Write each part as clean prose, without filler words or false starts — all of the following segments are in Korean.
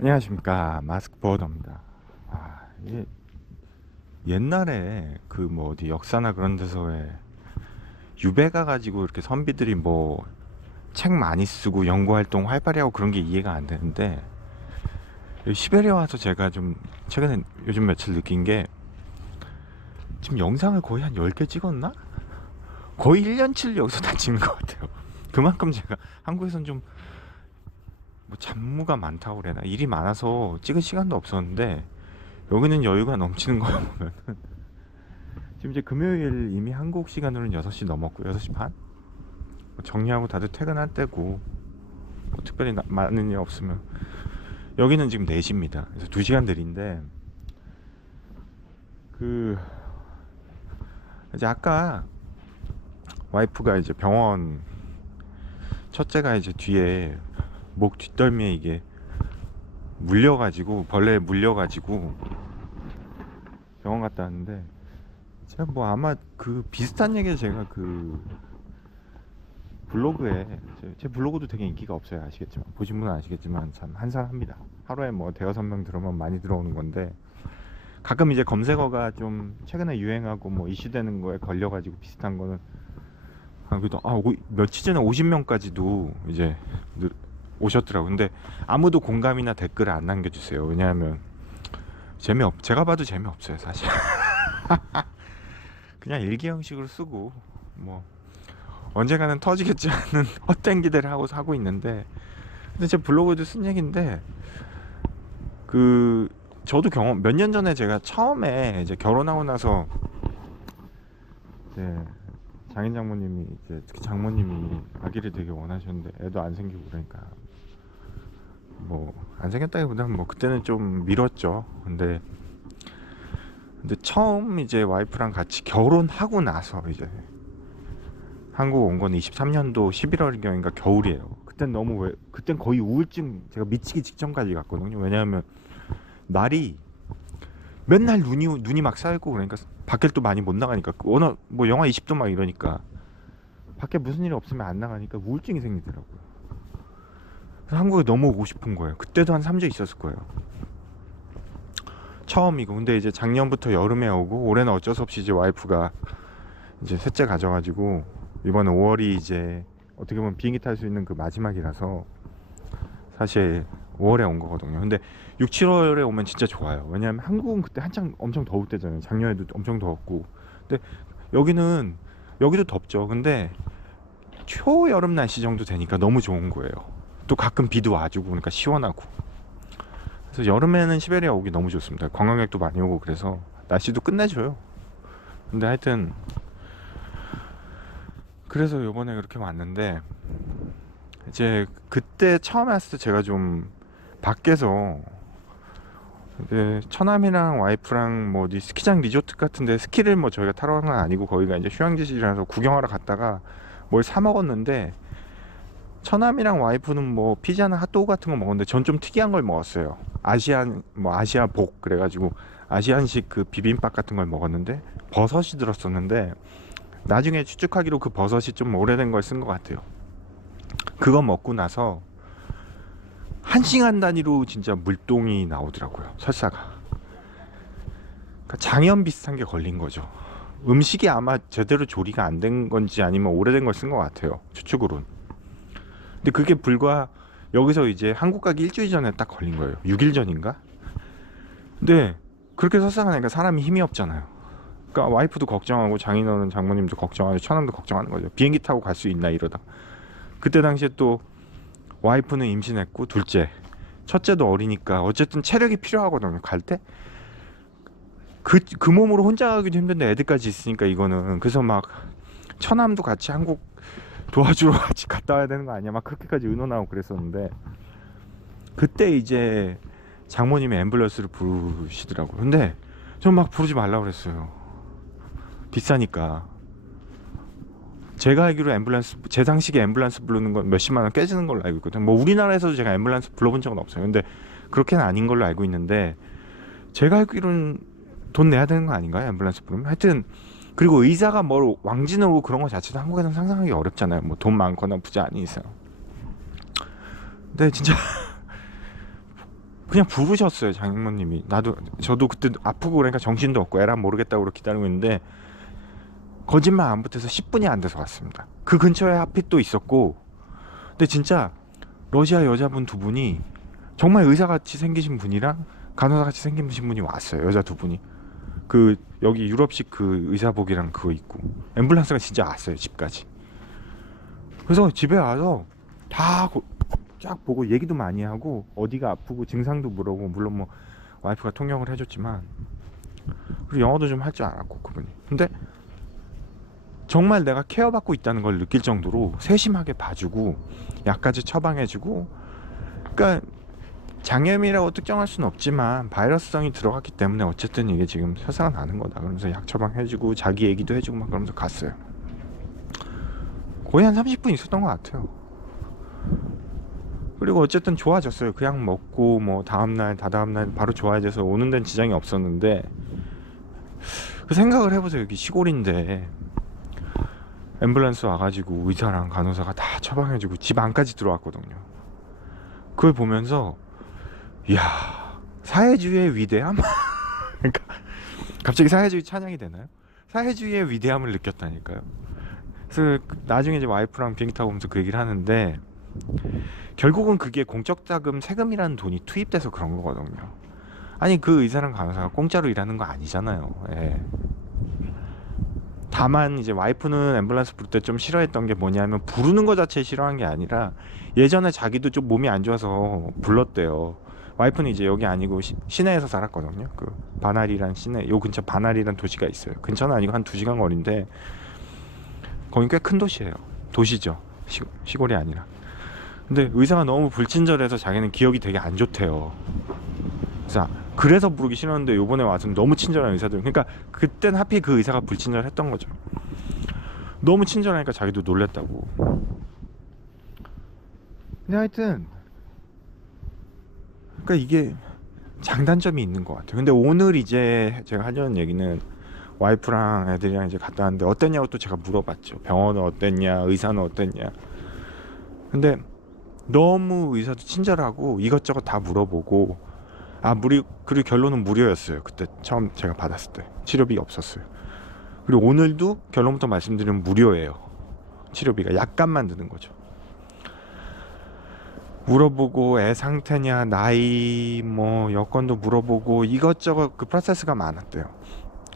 안녕하십니까, 마스크 보더입니다. 이게 옛날에 그 뭐 어디 역사나 그런 데서에 유배 가가지고 이렇게 선비들이 뭐 책 많이 쓰고 연구 활동 활발히 하고 그런 게 이해가 안 되는데, 여기 시베리아 와서 제가 좀 최근에 요즘 며칠 느낀 게, 지금 영상을 거의 한 10개 찍었나? 거의 1년치를 여기서 다 찍는 것 같아요. 그만큼 제가 한국에선 좀 뭐 잡무가 많다고 그래나, 일이 많아서 찍을 시간도 없었는데 여기는 여유가 넘치는 거예요. 보면 지금 이제 금요일, 이미 한국 시간으로는 6시 넘었고 6시 반? 뭐 정리하고 다들 퇴근할 때고, 뭐 특별히 많은 일 없으면. 여기는 지금 4시입니다. 그래서 2시간 느린데, 그 이제 아까 와이프가 이제 병원, 첫째가 이제 뒤에 목 뒷덜미에 이게 물려가지고, 벌레에 물려가지고 병원 갔다 왔는데, 제가 뭐 아마 그 비슷한 얘기를 제가 그 블로그에, 제 블로그도 되게 인기가 없어요. 아시겠지만, 보신 분은 아시겠지만 참 한산합니다. 하루에 뭐 대여섯 명 들어오면 많이 들어오는 건데, 가끔 이제 검색어가 좀 최근에 유행하고 뭐 이슈되는 거에 걸려가지고 비슷한 거는, 그래도 며칠 전에 50명까지도 이제 오셨더라고. 근데 아무도 공감이나 댓글을 안 남겨주세요. 왜냐하면 제가 봐도 재미없어요, 사실. 그냥 일기 형식으로 쓰고 뭐 언젠가는 터지겠지 하는 헛된 기대를 하고 사고 있는데, 근데 제 블로그에도 쓴 얘기인데, 그 저도 경험, 몇 년 전에 제가 처음에 이제 결혼하고 나서 이제 장인 장모님이, 이제 특히 장모님이 아기를 되게 원하셨는데 애도 안 생기고 그러니까, 뭐 안 생겼다기보다는 뭐 그때는 좀 미뤘죠. 근데 처음 이제 와이프랑 같이 결혼하고 나서 이제 한국 온 건 23년도 11월경인가 겨울이에요. 그땐 거의 우울증, 제가 미치기 직전까지 갔거든요. 왜냐하면 날이 맨날 눈이 막 쌓이고 그러니까, 밖에 또 많이 못 나가니까, 워낙 뭐 영하 20도 막 이러니까 밖에 무슨 일이 없으면 안 나가니까 우울증이 생기더라고요. 그래서 한국에 너무 오고 싶은 거예요. 그때도 한 3주 있었을 거예요. 처음이고. 근데 이제 작년부터 여름에 오고, 올해는 어쩔 수 없이 이제 와이프가 이제 셋째 가져가지고, 이번 5월이 이제 어떻게 보면 비행기 탈 수 있는 그 마지막이라서 사실 5월에 온 거거든요. 근데 6, 7월에 오면 진짜 좋아요. 왜냐하면 한국은 그때 한창 엄청 더울 때잖아요. 작년에도 엄청 더웠고. 근데 여기도 덥죠. 근데 초여름 날씨 정도 되니까 너무 좋은 거예요. 또 가끔 비도 와주고 그러니까 시원하고. 그래서 여름에는 시베리아 오기 너무 좋습니다. 관광객도 많이 오고 그래서 날씨도 끝내줘요. 근데 하여튼 그래서 요번에 그렇게 왔는데, 이제 그때 처음에 왔을 때 제가 좀 밖에서 이제 처남이랑 와이프랑 뭐 어디 스키장 리조트 같은데, 스키를 뭐 저희가 타러 간 건 아니고 거기가 이제 휴양지라서 구경하러 갔다가 뭘 사 먹었는데, 처남이랑 와이프는 뭐 피자나 핫도그 같은 거 먹었는데 전 좀 특이한 걸 먹었어요. 아시아복 그래가지고 아시안식 그 비빔밥 같은 걸 먹었는데 버섯이 들었었는데, 나중에 추측하기로 그 버섯이 좀 오래된 걸 쓴 것 같아요. 그거 먹고 나서 1시간 단위로 진짜 물동이 나오더라고요, 설사가. 그러니까 장염 비슷한 게 걸린 거죠. 음식이 아마 제대로 조리가 안 된 건지 아니면 오래된 걸 쓴 것 같아요, 추측으로는. 근데 그게 불과, 여기서 이제 한국 가기 일주일 전에 딱 걸린 거예요. 6일 전인가? 근데 그렇게 설사가 나니까 사람이 힘이 없잖아요. 그러니까 와이프도 걱정하고, 장인어른 장모님도 걱정하고, 처남도 걱정하는 거죠. 비행기 타고 갈 수 있나 이러다. 그때 당시에 또 와이프는 임신했고, 첫째도 어리니까 어쨌든 체력이 필요하거든요, 갈 때. 그 몸으로 혼자 가기도 힘든데 애들까지 있으니까 이거는. 그래서 막 처남도 같이 한국 도와주러 같이 갔다 와야 되는 거 아니야, 막 그렇게까지 의논하고 그랬었는데, 그때 이제 장모님이 앰뷸런스를 부르시더라고요. 근데 전 막 부르지 말라고 그랬어요. 비싸니까. 제가 알기로 제 상식에 앰뷸런스 부르는 건 몇십만 원 깨지는 걸로 알고 있거든요. 뭐 우리나라에서도 제가 앰뷸런스 불러본 적은 없어요. 근데 그렇게는 아닌 걸로 알고 있는데, 제가 알기로는 돈 내야 되는 거 아닌가요, 앰뷸런스 부르면? 하여튼, 그리고 의사가 뭘 왕진으로 그런 거 자체도 한국에서는 상상하기 어렵잖아요. 뭐 돈 많거나 부자 아닌 이상. 근데 진짜 그냥 부르셨어요, 장모님이. 저도 그때 아프고 그러니까 정신도 없고 에라 모르겠다고 기다리고 있는데 거짓말 안 보태서 10분이 안 돼서 왔습니다. 그 근처에 하필 또 있었고, 근데 진짜 러시아 여자분 두 분이 정말 의사같이 생기신 분이랑 간호사같이 생기신 분이 왔어요. 여자 두 분이. 그 여기 유럽식 그 의사복이랑 그거 입고 앰뷸런스가 진짜 왔어요, 집까지. 그래서 집에 와서 다 쫙 보고 얘기도 많이 하고 어디가 아프고 증상도 물어보고, 물론 뭐 와이프가 통역을 해줬지만, 그리고 영어도 좀 할 줄 알았고 그분이. 근데 정말 내가 케어받고 있다는 걸 느낄 정도로 세심하게 봐주고 약까지 처방해주고. 그러니까 장염이라고 특정할 수는 없지만 바이러스성이 들어갔기 때문에 어쨌든 이게 지금 설사가 나는 거다 그러면서 약 처방해주고 자기 얘기도 해주고 막 그러면서 갔어요. 거의 한 30분 있었던 것 같아요. 그리고 어쨌든 좋아졌어요. 그 약 먹고 뭐 다음날 다다음날 바로 좋아져서 오는 데는 지장이 없었는데, 그 생각을 해보세요. 여기 시골인데 앰뷸런스 와가지고 의사랑 간호사가 다 처방해주고 집 안까지 들어왔거든요. 그걸 보면서 이야, 사회주의의 위대함? 그러니까 갑자기 사회주의 찬양이 되나요? 사회주의의 위대함을 느꼈다니까요. 그래서 나중에 이제 와이프랑 비행기 타고 오면서 그 얘기를 하는데, 결국은 그게 공적 자금 세금이라는 돈이 투입돼서 그런 거거든요. 아니 그 의사랑 간호사가 공짜로 일하는 거 아니잖아요. 예. 다만 이제 와이프는 앰뷸런스 부를 때 좀 싫어했던 게 뭐냐면, 부르는 거 자체 싫어한 게 아니라 예전에 자기도 좀 몸이 안 좋아서 불렀대요. 와이프는 이제 여기 아니고 시내에서 살았거든요. 그 바나리란 시내, 요 근처 바나리란 도시가 있어요. 근처는 아니고 한 2시간 거리인데 거긴 꽤 큰 도시예요. 도시죠. 시골이 아니라. 근데 의사가 너무 불친절해서 자기는 기억이 되게 안 좋대요. 그래서 부르기 싫었는데 요번에 와서 너무 친절한 의사들, 그러니까 그땐 하필 그 의사가 불친절했던 거죠. 너무 친절하니까 자기도 놀랬다고. 근데 하여튼 그러니까 이게 장단점이 있는 것 같아요. 근데 오늘 이제 제가 하려는 얘기는, 와이프랑 애들이랑 이제 갔다 왔는데 어땠냐고 또 제가 물어봤죠. 병원은 어땠냐, 의사는 어땠냐. 근데 너무 의사도 친절하고 이것저것 다 물어보고, 그리고 결론은 무료였어요. 그때 처음 제가 받았을 때 치료비 없었어요. 그리고 오늘도 결론부터 말씀드리면 무료예요. 치료비가 약간만 드는 거죠. 물어보고 애 상태냐, 나이, 뭐 여건도 물어보고 이것저것 그 프로세스가 많았대요.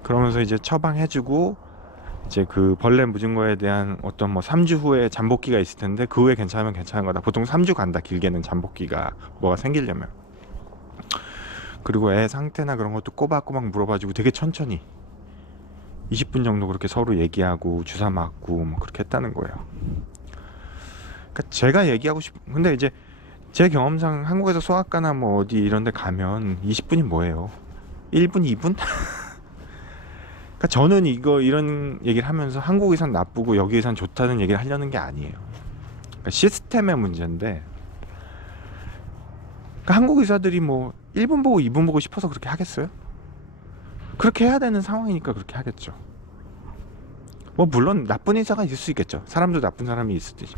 그러면서 이제 처방해주고, 이제 그 벌레 묻은 거에 대한 어떤 뭐 3주 후에 잠복기가 있을 텐데 그 후에 괜찮으면 괜찮은 거다. 보통 3주 간다, 길게는 잠복기가 뭐가 생기려면. 그리고 애 상태나 그런 것도 꼬박꼬박 물어봐주고 되게 천천히 20분 정도 그렇게 서로 얘기하고 주사 맞고 뭐 그렇게 했다는 거예요. 그러니까 제가 얘기하고 근데 이제 제 경험상 한국에서 소아과나 뭐 어디 이런 데 가면 20분이 뭐예요? 1분, 2분? 그러니까 저는 이런 얘기를 하면서 한국 의사는 나쁘고 여기 의사는 좋다는 얘기를 하려는 게 아니에요. 그러니까 시스템의 문제인데, 그러니까 한국 의사들이 뭐 1분 보고 2분 보고 싶어서 그렇게 하겠어요? 그렇게 해야 되는 상황이니까 그렇게 하겠죠. 뭐 물론 나쁜 의사가 있을 수 있겠죠. 사람도 나쁜 사람이 있듯이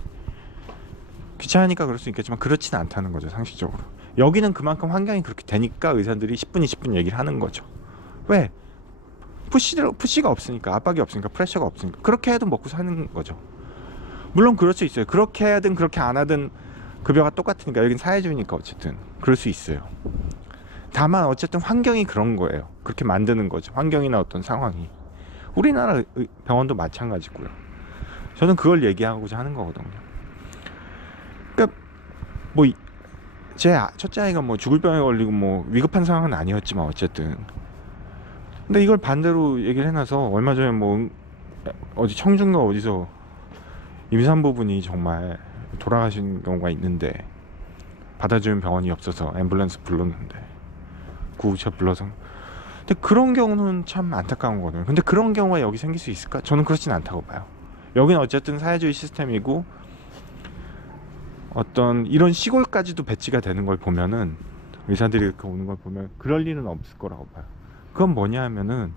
귀찮으니까 그럴 수 있겠지만 그렇지는 않다는 거죠, 상식적으로. 여기는 그만큼 환경이 그렇게 되니까 의사들이 10분 20분 얘기를 하는 거죠. 왜? 푸시가 없으니까, 압박이 없으니까, 프레셔가 없으니까. 그렇게 해도 먹고 사는 거죠. 물론 그럴 수 있어요. 그렇게 하든 그렇게 안 하든 급여가 똑같으니까. 여긴 사회주의니까 어쨌든 그럴 수 있어요. 다만 어쨌든 환경이 그런 거예요. 그렇게 만드는 거죠. 환경이나 어떤 상황이. 우리나라 병원도 마찬가지고요. 저는 그걸 얘기하고자 하는 거거든요. 그러니까 뭐 제 첫째 아이가 뭐 죽을 병에 걸리고 뭐 위급한 상황은 아니었지만 어쨌든, 근데 이걸 반대로 얘기를 해놔서, 얼마 전에 뭐 어디 청중가 어디서 임산부분이 정말 돌아가신 경우가 있는데 받아주는 병원이 없어서 앰뷸런스 불렀는데, 구급차 불러서. 근데 그런 경우는 참 안타까운 거거든요. 근데 그런 경우가 여기 생길 수 있을까? 저는 그렇진 않다고 봐요. 여기는 어쨌든 사회주의 시스템이고, 어떤 이런 시골까지도 배치가 되는 걸 보면은, 의사들이 이렇게 오는 걸 보면 그럴 일은 없을 거라고 봐요. 그건 뭐냐 하면은,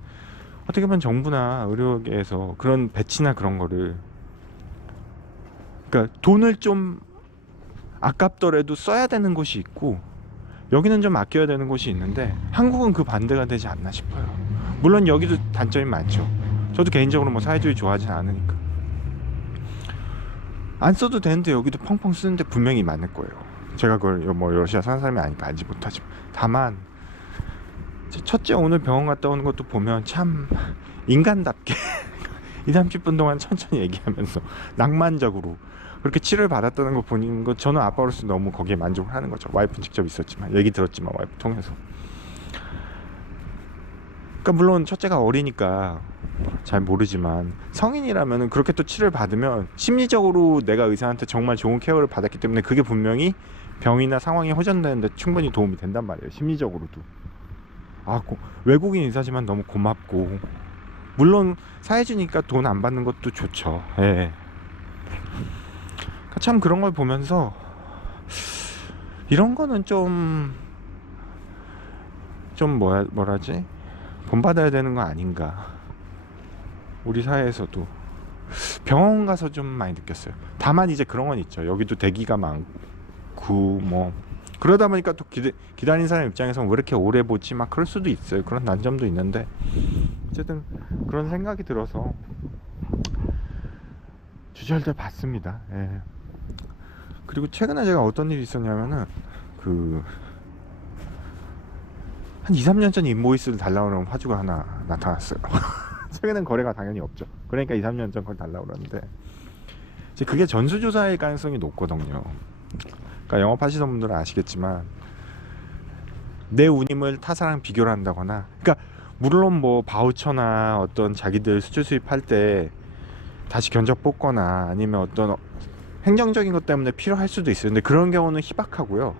어떻게 보면 정부나 의료계에서 그런 배치나 그런 거를, 그러니까 돈을 좀 아깝더라도 써야 되는 곳이 있고, 여기는 좀 아껴야 되는 곳이 있는데 한국은 그 반대가 되지 않나 싶어요. 물론 여기도 단점이 많죠. 저도 개인적으로 뭐 사회주의 좋아하진 않으니까 안 써도 되는데 여기도 펑펑 쓰는데 분명히 많을 거예요. 제가 그걸 뭐 러시아 사는 사람이 아니까 알지 못하지만, 다만 첫째 오늘 병원 갔다 오는 것도 보면 참 인간답게 2, 30분 동안 천천히 얘기하면서 낭만적으로 그렇게 치료를 받았다는 거 보는 거, 저는 아빠로서 너무 거기에 만족을 하는 거죠. 와이프는 직접 있었지만, 얘기 들었지만 와이프 통해서. 그러니까 물론 첫째가 어리니까 잘 모르지만 성인이라면 그렇게 또 치료를 받으면 심리적으로 내가 의사한테 정말 좋은 케어를 받았기 때문에 그게 분명히 병이나 상황이 호전되는데 충분히 도움이 된단 말이에요. 심리적으로도. 외국인 의사지만 너무 고맙고, 물론 사회주니까 돈 안 받는 것도 좋죠. 예. 참 그런 걸 보면서 이런 거는 좀 뭐라지? 본받아야 되는 거 아닌가. 우리 사회에서도 병원 가서 좀 많이 느꼈어요. 다만 이제 그런 건 있죠. 여기도 대기가 많고 뭐 그러다 보니까 또 기다리는 사람 입장에서 왜 이렇게 오래 보지 막 그럴 수도 있어요. 그런 난점도 있는데 어쨌든 그런 생각이 들어서 주저앉아 봤습니다. 예. 그리고 최근에 제가 어떤 일이 있었냐면은 한 2, 3년 전 인보이스를 달라고 하는 화주가 하나 나타났어요. 최근엔 거래가 당연히 없죠. 그러니까 2, 3년 전 걸 달라고 그러는데 이제 그게 전수조사일 가능성이 높거든요. 그러니까 영업하시는 분들은 아시겠지만 내 운임을 타사랑 비교를 한다거나, 그러니까 물론 뭐 바우처나 어떤 자기들 수출 수입할 때 다시 견적 뽑거나 아니면 어떤 행정적인 것 때문에 필요할 수도 있어요. 근데 그런 경우는 희박하고요.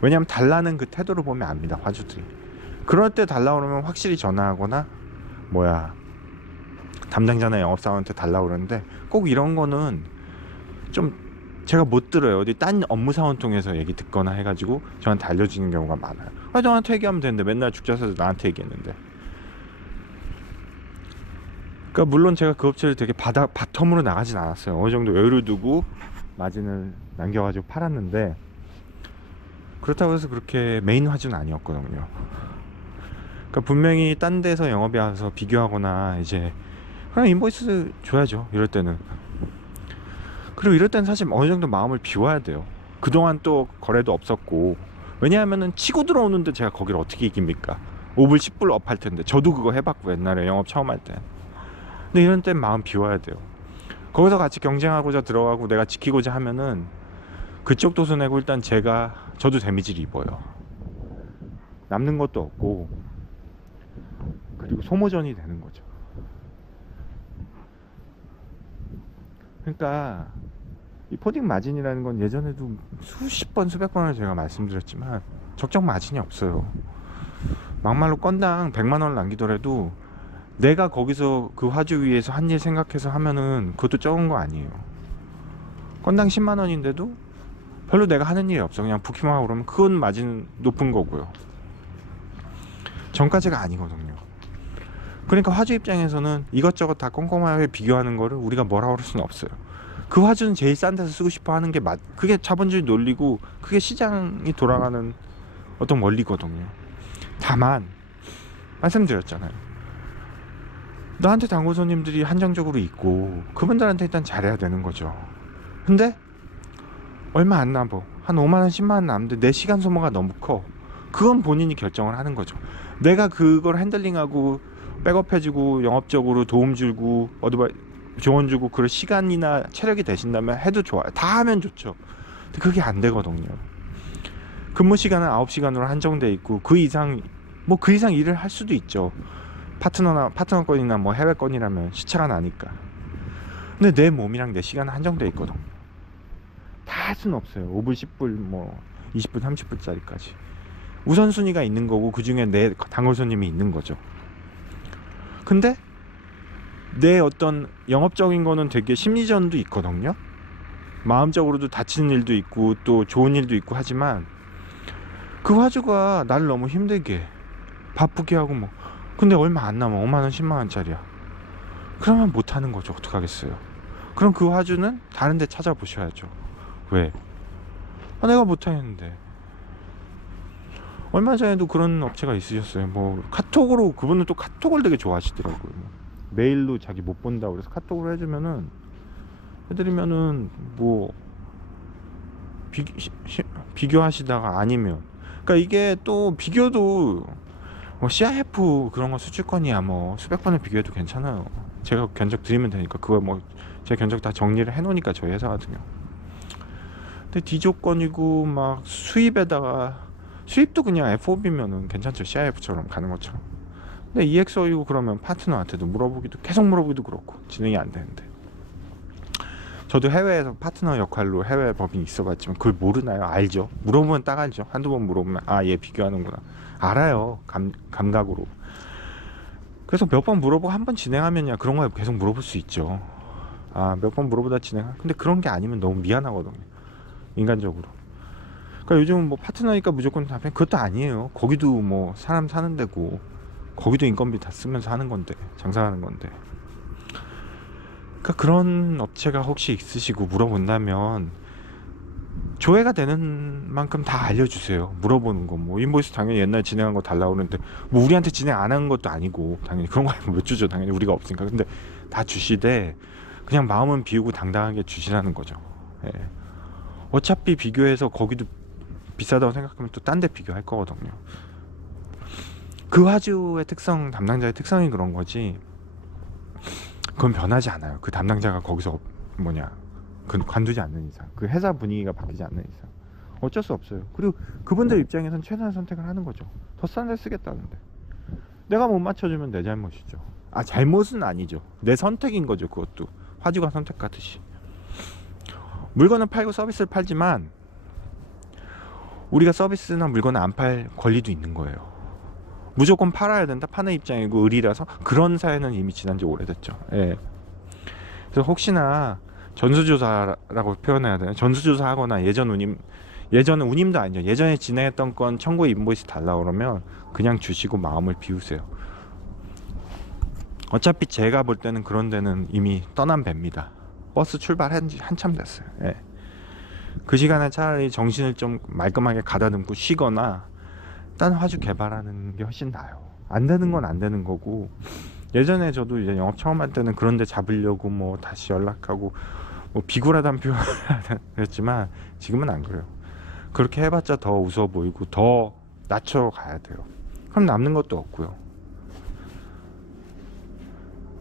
왜냐하면 달라는 그 태도를 보면 압니다, 화주들이. 그럴 때 달라고 그러면 확실히 전화하거나 담당자나 영업사원한테 달라고 그러는데, 꼭 이런 거는 좀 제가 못 들어요. 어디 딴 업무사원 통해서 얘기 듣거나 해가지고 저한테 알려주는 경우가 많아요. 저한테 얘기하면 되는데 맨날 죽자서도 나한테 얘기했는데. 그러니까 물론 제가 그 업체를 되게 바텀으로 나가진 않았어요. 어느 정도 여유를 두고 마진을 남겨가지고 팔았는데, 그렇다고 해서 그렇게 메인 화주는 아니었거든요. 그러니까 분명히 딴 데서 영업이 와서 비교하거나 이제 그냥 인보이스 줘야죠, 이럴 때는. 그리고 이럴 때는 사실 어느 정도 마음을 비워야 돼요. 그동안 또 거래도 없었고, 왜냐하면은 치고 들어오는데 제가 거기를 어떻게 이깁니까? 5불 10불 업할 텐데. 저도 그거 해봤고 옛날에 영업 처음 할 때. 근데 이런 땐 마음 비워야 돼요. 거기서 같이 경쟁하고자 들어가고 내가 지키고자 하면은 그쪽도 손해고 일단 저도 데미지를 입어요. 남는 것도 없고, 그리고 소모전이 되는 거죠. 그러니까 이 포딩 마진이라는 건 예전에도 수십 번 수백 번을 제가 말씀드렸지만 적정 마진이 없어요. 막말로 건당 100만 원을 남기더라도 내가 거기서 그 화주 위에서 한 일 생각해서 하면은 그것도 적은 거 아니에요. 건당 10만 원인데도 별로 내가 하는 일이 없어. 그냥 부키만 하고 그러면 그건 마진 높은 거고요. 정가제가 아니거든요. 그러니까 화주 입장에서는 이것저것 다 꼼꼼하게 비교하는 거를 우리가 뭐라고 할 수는 없어요. 그 화주는 제일 싼 데서 쓰고 싶어 하는 게 그게 자본주의 논리고 그게 시장이 돌아가는 어떤 원리거든요. 다만 말씀드렸잖아요. 나한테 단골 손님들이 한정적으로 있고 그분들한테 일단 잘해야 되는 거죠. 근데 얼마 안 남어. 한 5만원 10만원 남는데 내 시간 소모가 너무 커. 그건 본인이 결정을 하는 거죠. 내가 그걸 핸들링하고 백업해주고 영업적으로 도움 주고 조언 주고 그럴 시간이나 체력이 되신다면 해도 좋아요. 다 하면 좋죠. 근데 그게 안 되거든요. 근무 시간은 9시간으로 한정돼 있고 그 이상 일을 할 수도 있죠. 파트너건이나 뭐 해외건이라면 시차가 나니까. 근데 내 몸이랑 내 시간은 한정돼 있거든. 다 할 수는 없어요. 5불 10불 뭐 20불 30불짜리까지 우선순위가 있는 거고, 그 중에 내 단골 손님이 있는 거죠. 근데 내 어떤 영업적인 거는 되게 심리전도 있거든요. 마음적으로도 다치는 일도 있고 또 좋은 일도 있고 하지만 그 화주가 나를 너무 힘들게 바쁘게 하고 뭐, 근데 얼마 안 남아. 5만원 10만원짜리야. 그러면 못하는 거죠. 어떡하겠어요. 그럼 그 화주는 다른 데 찾아보셔야죠. 왜? 내가 못하겠는데. 얼마 전에도 그런 업체가 있으셨어요. 뭐 카톡으로, 그분은 또 카톡을 되게 좋아하시더라고요. 뭐 메일로 자기 못 본다고 그래서 카톡으로 해드리면은 뭐 비교하시다가 아니면, 그러니까 이게 또 비교도 뭐 CIF 그런 거 수출권이야 뭐 수백 번을 비교해도 괜찮아요. 제가 견적 드리면 되니까. 그거 뭐 제 견적 다 정리를 해놓으니까 저희 회사거든요. 근데 D조건이고 막 수입도 그냥 FOB면은 괜찮죠. CIF처럼 가는 것처럼. 근데 EXO이고 그러면 파트너한테도 계속 물어보기도 그렇고 진행이 안 되는데, 저도 해외에서 파트너 역할로 해외 법인이 있어봤지만 그걸 모르나요? 알죠. 물어보면 딱 알죠. 한두 번 물어보면 아, 얘 비교하는구나 알아요. 감각으로. 그래서 몇 번 물어보고 한 번 진행하면야 그런 거 계속 물어볼 수 있죠. 아, 몇 번 물어보다 근데 그런 게 아니면 너무 미안하거든요, 인간적으로. 그러니까 요즘은 뭐 파트너니까 무조건 답변, 그것도 아니에요. 거기도 뭐 사람 사는 데고, 거기도 인건비 다 쓰면서 하는 건데, 장사하는 건데. 그러니까 그런 업체가 혹시 있으시고 물어본다면 조회가 되는 만큼 다 알려주세요. 물어보는 거 뭐 인보이스 당연히 옛날 진행한 거 달라고 그러는데 뭐 우리한테 진행 안 한 것도 아니고 당연히 그런 거 못 주죠. 당연히 우리가 없으니까. 근데 다 주시되 그냥 마음은 비우고 당당하게 주시라는 거죠. 예. 어차피 비교해서 거기도 비싸다고 생각하면 또 딴 데 비교할 거거든요. 그 화주의 특성, 담당자의 특성이 그런 거지 그건 변하지 않아요. 그 담당자가 거기서 관두지 않는 이상, 그 회사 분위기가 바뀌지 않는 이상 어쩔 수 없어요. 그리고 그분들 입장에선 최선의 선택을 하는 거죠. 더 싼 데 쓰겠다는데 내가 못 맞춰주면 내 잘못이죠. 아, 잘못은 아니죠. 내 선택인 거죠. 그것도 화주가 선택하듯이. 물건을 팔고 서비스를 팔지만 우리가 서비스나 물건을 안 팔 권리도 있는 거예요. 무조건 팔아야 된다, 파는 입장이고 의리라서. 그런 사회는 이미 지난 지 오래됐죠. 예. 그래서 혹시나 전수조사라고 표현해야 되나, 전수조사 하거나 예전에 운임도 아니죠, 예전에 진행했던 건 청구에 인보이스 달라 그러면 그냥 주시고 마음을 비우세요. 어차피 제가 볼 때는 그런 데는 이미 떠난 배입니다. 버스 출발한 지 한참 됐어요. 예. 그 시간에 차라리 정신을 좀 말끔하게 가다듬고 쉬거나 딴 화주 개발하는 게 훨씬 나아요. 안 되는 건 안 되는 거고. 예전에 저도 이제 영업 처음 할 때는 그런 데 잡으려고 뭐 다시 연락하고 뭐 비굴하다는 표현을 했지만 지금은 안 그래요. 그렇게 해봤자 더 웃어 보이고 더 낮춰 가야 돼요. 그럼 남는 것도 없고요.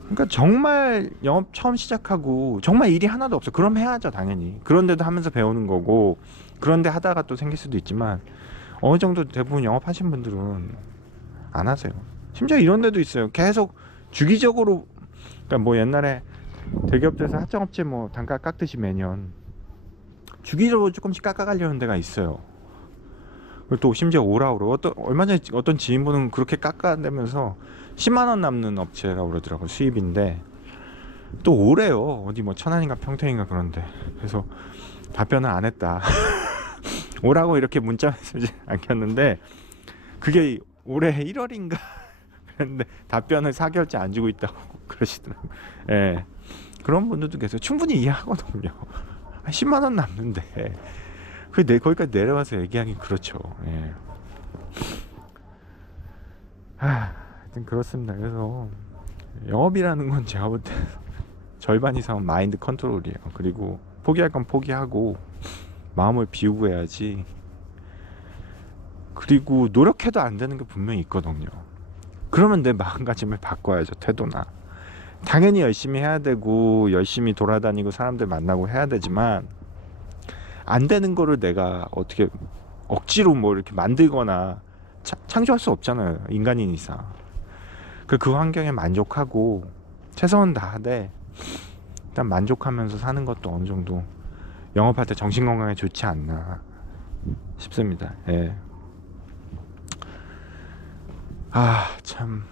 그러니까 정말 영업 처음 시작하고 정말 일이 하나도 없어, 그럼 해야죠 당연히. 그런데도 하면서 배우는 거고, 그런데 하다가 또 생길 수도 있지만 어느 정도 대부분 영업하신 분들은 안 하세요. 심지어 이런 데도 있어요. 계속 주기적으로, 그러니까 뭐 옛날에 대기업들에서 하청업체 뭐 단가 깎듯이 매년 주기적으로 조금씩 깎아가려는 데가 있어요. 그리고 또 심지어 오라고, 얼마 전에 어떤 지인분은 그렇게 깎아내면서 10만원 남는 업체라고 그러더라고요. 수입인데 또 오래요. 어디 뭐 천안인가 평택인가 그런데. 그래서 답변을 안 했다. 오라고 이렇게 문자 메시지 남겼는데 그게 올해 1월인가 그랬는데 답변을 4개월째 안 주고 있다고 그러시더라고요. 예. 그런 분들도 계세요. 충분히 이해하거든요. 10만원 남는데 거기까지 내려와서 얘기하기 그렇죠. 예. 하여튼 그렇습니다. 그래서 영업이라는 건 제가 볼 때 절반 이상은 마인드 컨트롤이에요. 그리고 포기할 건 포기하고 마음을 비우고 해야지. 그리고 노력해도 안 되는 게 분명히 있거든요. 그러면 내 마음가짐을 바꿔야죠. 태도나. 당연히 열심히 해야 되고 열심히 돌아다니고 사람들 만나고 해야 되지만 안 되는 거를 내가 어떻게 억지로 뭐 이렇게 만들거나 창조할 수 없잖아요. 인간인 이상. 그 환경에 만족하고 최선을 다하되 일단 만족하면서 사는 것도 어느 정도 영업할 때 정신 건강에 좋지 않나 싶습니다. 예. 참,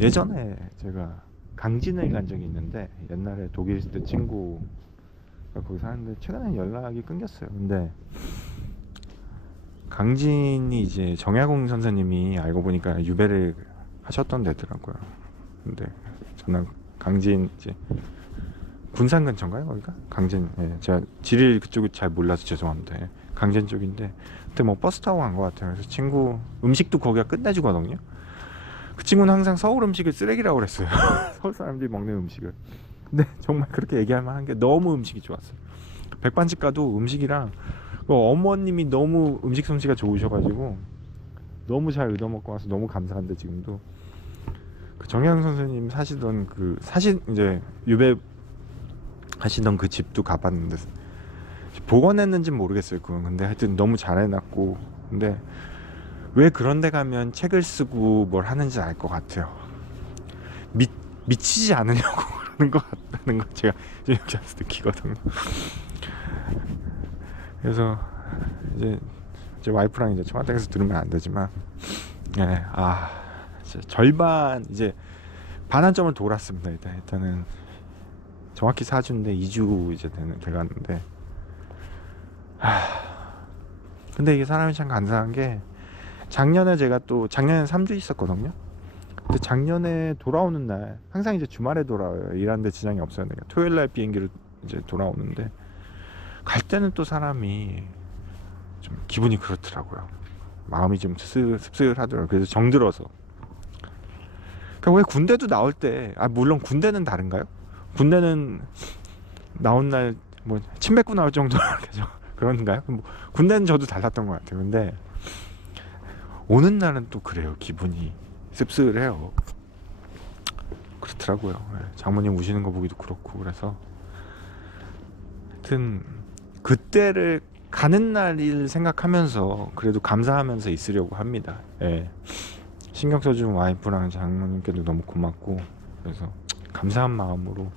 예전에 제가 강진을 간 적이 있는데, 옛날에 독일 있을 때 친구가 거기 사는데 최근에 연락이 끊겼어요. 근데 강진이 이제 정약용 선생님이 알고 보니까 유배를 하셨던 데더라고요. 근데 저는 강진 이제 군산 근처인가요 거기가? 강진. 예, 제가 지릴 그쪽을 잘 몰라서 죄송합니다. 예. 강진 쪽인데 그때 뭐 버스 타고 간 것 같아요. 그래서 친구 음식도 거기가 끝내주거든요. 그 친구는 항상 서울 음식을 쓰레기라고 그랬어요. 서울 사람들이 먹는 음식을. 근데 정말 그렇게 얘기할 만한 게 너무 음식이 좋았어요. 백반집 가도 음식이랑 그 어머님이 너무 음식 솜씨가 좋으셔가지고 너무 잘 얻어먹고 와서 너무 감사한데 지금도 그 정혜영 선생님 사시던 이제 유배 하시던 그 집도 가봤는데 복원했는지 모르겠어요 그건. 근데 하여튼 너무 잘 해놨고, 근데 왜 그런 데 가면 책을 쓰고 뭘 하는지 알 것 같아요. 미치지 않으려고 그러는 것 같다는 거 제가 여기 와서 느끼거든요. 그래서 이제 제 와이프랑 이제 청와대에서 들으면 안 되지만, 예, 진짜 절반 이제 반환점을 돌았습니다. 일단은 정확히 4주인데 2주 이제 돼가는데, 근데 이게 사람이 참 간사한 게, 작년에 제가 또 작년에 3주 있었거든요. 근데 작년에 돌아오는 날 항상 이제 주말에 돌아와요. 일하는데 지장이 없어요. 내가 토요일 날 비행기로 이제 돌아오는데 갈 때는 또 사람이 좀 기분이 그렇더라고요. 마음이 좀 씁쓸하더라고요. 그래서 정들어서. 그러니까 왜 군대도 나올 때, 물론 군대는 다른가요? 군대는 나온 날 뭐 침 뱉고 나올 정도로 그런가요? 뭐 군대는 저도 달랐던 것 같아요. 근데 오는 날은 또 그래요. 기분이 씁쓸해요. 그렇더라고요. 장모님 우시는 거 보기도 그렇고. 그래서 하여튼 그때를 가는 날을 생각하면서 그래도 감사하면서 있으려고 합니다. 예. 신경 써준 와이프랑 장모님께도 너무 고맙고, 그래서 감사한 마음으로,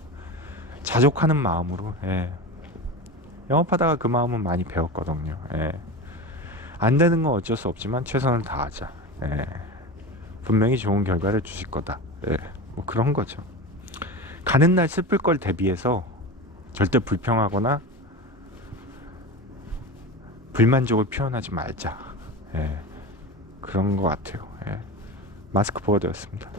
자족하는 마음으로, 예. 영업하다가 그 마음은 많이 배웠거든요. 예. 안 되는 건 어쩔 수 없지만 최선을 다하자. 예. 분명히 좋은 결과를 주실 거다. 예. 뭐 그런 거죠. 가는 날 슬플 걸 대비해서 절대 불평하거나 불만족을 표현하지 말자. 예. 그런 것 같아요. 예. 마스크 보어드였습니다.